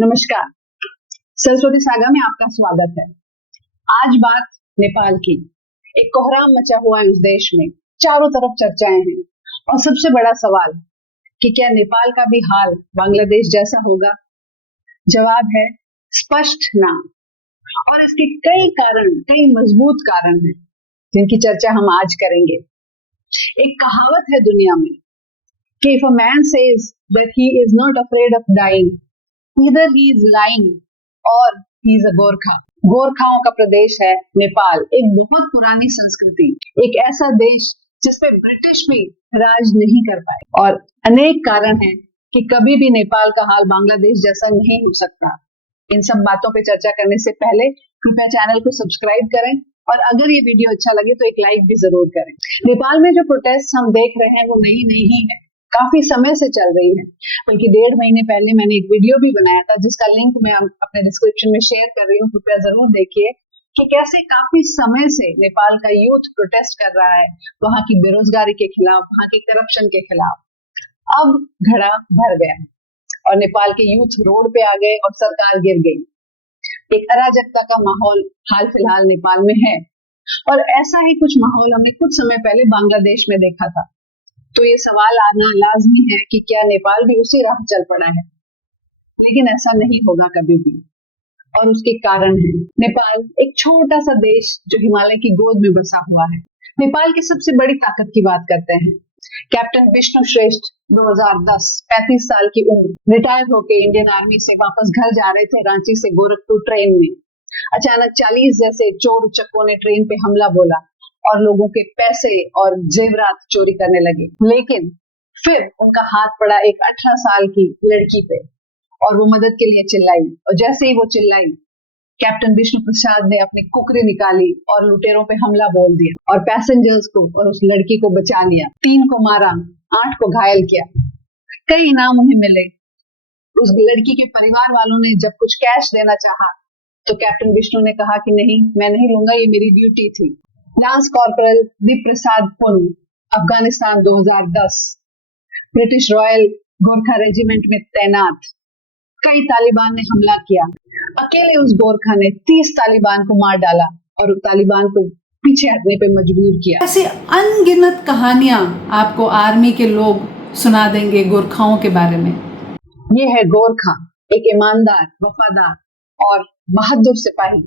नमस्कार। सरस्वती सागा में आपका स्वागत है। आज बात नेपाल की। एक कोहराम मचा हुआ है उस देश में, चारों तरफ चर्चाएं हैं और सबसे बड़ा सवाल कि क्या नेपाल का भी हाल बांग्लादेश जैसा होगा? जवाब है स्पष्ट ना। और इसके कई कारण, कई मजबूत कारण हैं जिनकी चर्चा हम आज करेंगे। एक कहावत है दुनिया में कि if a man says that he is not afraid of dying, either he is lying or he is a Gorkha. गोरखाओं का प्रदेश है नेपाल, एक बहुत पुरानी संस्कृति, एक ऐसा देश जिसपे ब्रिटिश भी राज नहीं कर पाए। और अनेक कारण हैं कि कभी भी नेपाल का हाल बांग्लादेश जैसा नहीं हो सकता। इन सब बातों पे चर्चा करने से पहले कृपया चैनल को सब्सक्राइब करें और अगर ये वीडियो अच्छा लगे तो एक लाइक भी जरूर करें। नेपाल में जो प्रोटेस्ट हम देख रहे हैं वो नई नहीं है, काफी समय से चल रही है। बल्कि 1.5 महीने पहले मैंने एक वीडियो भी बनाया था जिसका लिंक मैं अपने डिस्क्रिप्शन में शेयर कर रही हूँ, कृपया जरूर देखिए कि कैसे काफी समय से नेपाल का यूथ प्रोटेस्ट कर रहा है वहां की बेरोजगारी के खिलाफ, वहां की करप्शन के खिलाफ। अब घड़ा भर गया और नेपाल के यूथ रोड पे आ गए और सरकार गिर गई। एक अराजकता का माहौल हाल फिलहाल नेपाल में है और ऐसा ही कुछ माहौल हमने कुछ समय पहले बांग्लादेश में देखा था। तो ये सवाल आना लाजमी है कि क्या नेपाल भी उसी राह चल पड़ा है? लेकिन ऐसा नहीं होगा कभी भी और उसके कारण है। नेपाल एक छोटा सा देश जो हिमालय की गोद में बसा हुआ है। नेपाल की सबसे बड़ी ताकत की बात करते हैं। कैप्टन विष्णु श्रेष्ठ 2010 35 साल की उम्र रिटायर होकर इंडियन आर्मी से वापस घर जा रहे थे रांची से गोरखपुर ट्रेन में। अचानक 40 जैसे चोर उचक्कों ने ट्रेन पे हमला बोला और लोगों के पैसे और जेवरात चोरी करने लगे। लेकिन फिर उनका हाथ पड़ा एक 18 साल की लड़की पे और वो मदद के लिए चिल्लाई और जैसे ही वो चिल्लाई कैप्टन विष्णु प्रसाद ने अपनी कुकरी निकाली और लुटेरों पे हमला बोल दिया और पैसेंजर्स को और उस लड़की को बचा लिया। 3 को मारा, 8 को घायल किया। कई इनाम उन्हें मिले। उस लड़की के परिवार वालों ने जब कुछ कैश देना चाहा तो कैप्टन विष्णु ने कहा कि नहीं, मैं नहीं लूंगा, ये मेरी ड्यूटी थी। लांस कॉर्पोरल दीप प्रसाद पुन, Afghanistan 2010, British royal Gorkha regiment में तैनात। कई तालिबान ने हमला किया, अकेले उस गोरखा ने 30 तालिबान को मार डाला और तालिबान को पीछे हटने पे मजबूर किया। ऐसी अनगिनत कहानियां आपको आर्मी के लोग सुना देंगे गोरखाओं के बारे में। ये है गोरखा, एक ईमानदार, वफादार और बहादुर सिपाही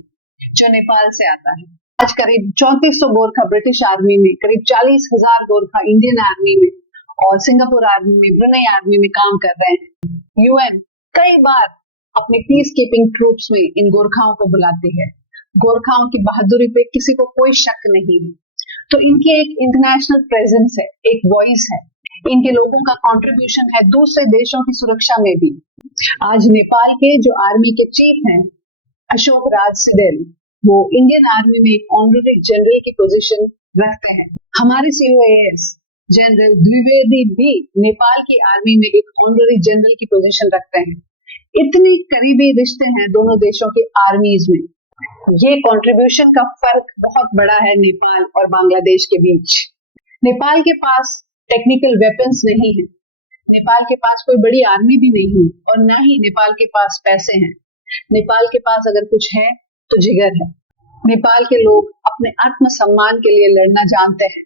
जो नेपाल से आता है। आज करीब 3400 गोरखा ब्रिटिश आर्मी में, करीब 40,000 गोरखा इंडियन आर्मी में और सिंगापुर आर्मी में, ब्रुनेई आर्मी में काम कर रहे हैं। यूएन कई बार अपने पीस कीपिंग ट्रूप्स में इन गोरखाओं को बुलाती है। गोरखाओं की बहादुरी पे किसी को कोई शक नहीं है। तो इनकी एक इंटरनेशनल प्रेजेंस है, एक वॉइस है। इनके लोगों का कंट्रीब्यूशन है दूसरे देशों की सुरक्षा में भी। आज नेपाल के जो आर्मी के चीफ हैं अशोक राज सिडेल, वो इंडियन आर्मी में एक ऑनररी जनरल की पोजीशन रखते हैं। हमारे COAS जनरल द्विवेदी भी नेपाल की आर्मी में एक ऑनररी जनरल की पोजीशन रखते हैं। इतने करीबी रिश्ते हैं दोनों देशों के आर्मीज में। ये कंट्रीब्यूशन का फर्क बहुत बड़ा है नेपाल और बांग्लादेश के बीच। नेपाल के पास टेक्निकल वेपन्स नहीं है, नेपाल के पास कोई बड़ी आर्मी भी नहीं है और ना ही नेपाल के पास पैसे हैं। नेपाल के पास अगर कुछ है तो जिगर है। नेपाल के लोग अपने आत्मसम्मान के लिए लड़ना जानते हैं।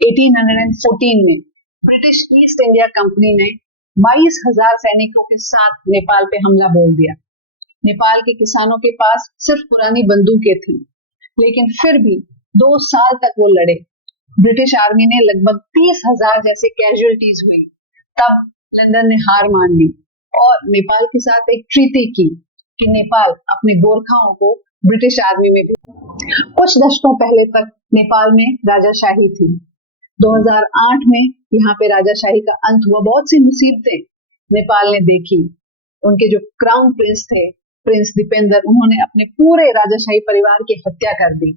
1814 में ब्रिटिश ईस्ट इंडिया कंपनी ने 22,000 सैनिकों के साथ नेपाल पे हमला बोल दिया। नेपाल के किसानों के पास सिर्फ पुरानी बंदूकें थी, लेकिन फिर भी 2 साल तक वो लड़े। ब्रिटिश आर्मी ने लगभग 30,000 जैसे कैजुअलिटीज हुई। तब लंदन ने हार मान ली और नेपाल के साथ एक ट्रीटी की कि नेपाल अपने गोरखाओं को ब्रिटिश आर्मी में भी। कुछ दशकों पहले तक नेपाल में राजाशाही थी। 2008 में यहाँ पे राजाशाही का अंत हुआ। बहुत सी मुसीबतें नेपाल ने देखी। उनके जो क्राउन प्रिंस थे, प्रिंस दीपेंद्र, उन्होंने अपने पूरे राजाशाही परिवार की हत्या कर दी।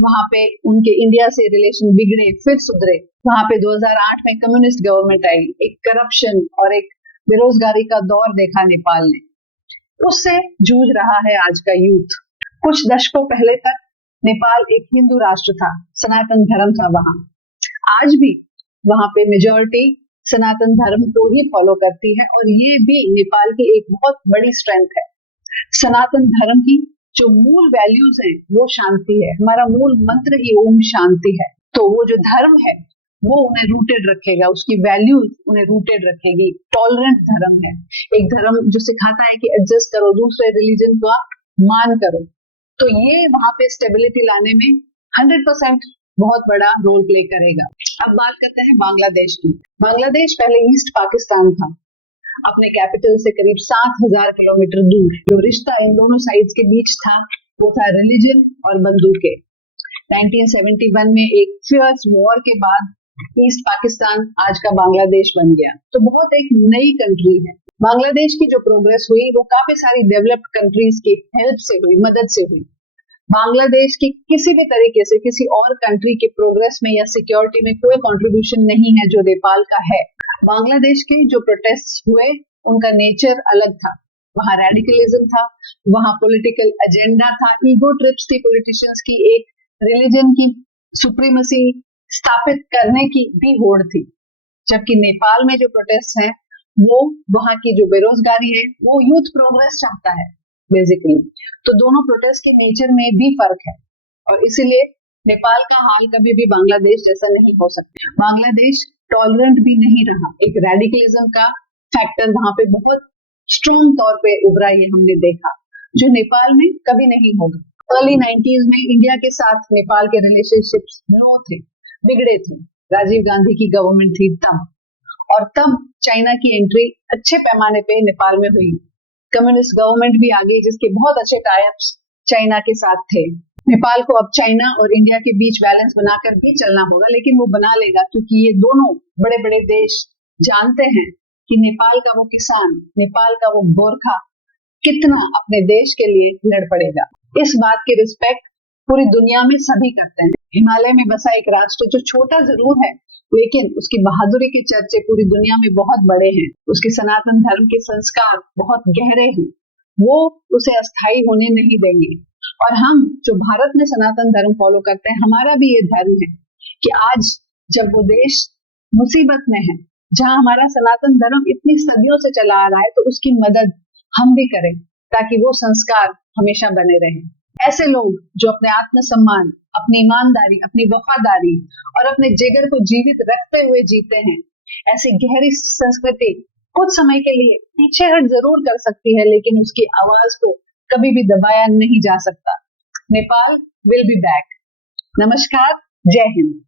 वहां पे उनके इंडिया से रिलेशन बिगड़े फिर सुधरे। वहां पे 2008 में कम्युनिस्ट गवर्नमेंट आई। एक करप्शन और एक बेरोजगारी का दौर देखा नेपाल ने। उससे जूझ रहा है आज का यूथ। कुछ दशकों पहले तक नेपाल एक हिंदू राष्ट्र था, सनातन धर्म था वहां। आज भी वहां पे मेजॉरिटी सनातन धर्म को ही फॉलो करती है और ये भी नेपाल की एक बहुत बड़ी स्ट्रेंथ है। सनातन धर्म की जो मूल वैल्यूज हैं वो शांति है। हमारा मूल मंत्र ही ओम शांति है। तो वो जो धर्म है वो उन्हें रूटेड रखेगा, उसकी वैल्यूज उन्हें रूटेड रखेगी। टॉलरेंट धर्म है, एक धर्म जो सिखाता है कि एडजस्ट करो, दूसरे रिलीजन का मान करो। तो ये वहां पे स्टेबिलिटी लाने में 100% बहुत बड़ा रोल प्ले करेगा। अब बात करते हैं बांग्लादेश की। बांग्लादेश पहले ईस्ट पाकिस्तान था, अपने कैपिटल से करीब 7,000 किलोमीटर दूर। जो रिश्ता इन दोनों साइड्स के बीच था वो था रिलीजन और बंदूकें। 1971 में एक फियर्स वॉर के बाद ईस्ट पाकिस्तान आज का बांग्लादेश बन गया। तो बहुत एक नई कंट्री है। बांग्लादेश की जो प्रोग्रेस हुई वो काफी सारी डेवलप्ड कंट्रीज की हेल्प से हुई, मदद से हुई। बांग्लादेश की किसी भी तरीके से किसी और कंट्री के प्रोग्रेस में या सिक्योरिटी में कोई कंट्रीब्यूशन नहीं है जो नेपाल का है। बांग्लादेश के जो प्रोटेस्ट हुए उनका नेचर अलग था। वहां रेडिकलिज्म था, वहां पॉलिटिकल एजेंडा था, ईगो ट्रिप्स थी पॉलिटिशियंस की, एक रिलीजन की सुप्रीमेसी स्थापित करने की भी होड़ थी। जबकि नेपाल में जो प्रोटेस्ट है वो वहां की जो बेरोजगारी है वो यूथ प्रोग्रेस चाहता है बेसिकली। तो दोनों प्रोटेस्ट के नेचर में भी फर्क है और इसीलिए नेपाल का हाल कभी भी बांग्लादेश जैसा नहीं हो सकता। बांग्लादेश टॉलरेंट भी नहीं रहा, एक रेडिकलिज्म का फैक्टर वहां पे बहुत स्ट्रॉन्ग तौर पे उभरा, ये हमने देखा, जो नेपाल में कभी नहीं होगा। अर्ली 90s में इंडिया के साथ नेपाल के रिलेशनशिप्स लो थे, बिगड़े थे। राजीव गांधी की गवर्नमेंट थी तब, और तब चाइना की एंट्री अच्छे पैमाने पे नेपाल में हुई। कम्युनिस्ट गवर्नमेंट भी आ गई जिसके बहुत अच्छे टाइप्स चाइना के साथ थे। नेपाल को अब चाइना और इंडिया के बीच बैलेंस बनाकर भी चलना होगा, लेकिन वो बना लेगा क्योंकि ये दोनों बड़े बड़े देश जानते हैं कि नेपाल का वो किसान, नेपाल का वो गोरखा कितना अपने देश के लिए लड़ पड़ेगा। इस बात की रिस्पेक्ट पूरी दुनिया में सभी करते हैं। हिमालय में बसा एक राष्ट्र जो छोटा जरूर है लेकिन उसकी बहादुरी के चर्चे पूरी दुनिया में बहुत बड़े हैं। उसके सनातन धर्म के संस्कार बहुत गहरे हैं, वो उसे अस्थायी होने नहीं देंगे। और हम जो भारत में सनातन धर्म फॉलो करते हैं, हमारा भी ये धर्म है कि आज जब वो देश मुसीबत में है, जहां हमारा सनातन धर्म इतनी सदियों से चला आ रहा है, तो उसकी मदद हम भी करें ताकि वो संस्कार हमेशा बने रहें। ऐसे लोग जो अपने आत्मसम्मान, अपनी ईमानदारी, अपनी वफादारी और अपने जिगर को जीवित रखते हुए जीते हैं, ऐसी गहरी संस्कृति कुछ समय के लिए पीछे हट जरूर कर सकती है, लेकिन उसकी आवाज को कभी भी दबाया नहीं जा सकता। Nepal will be back. नमस्कार, जय हिंद।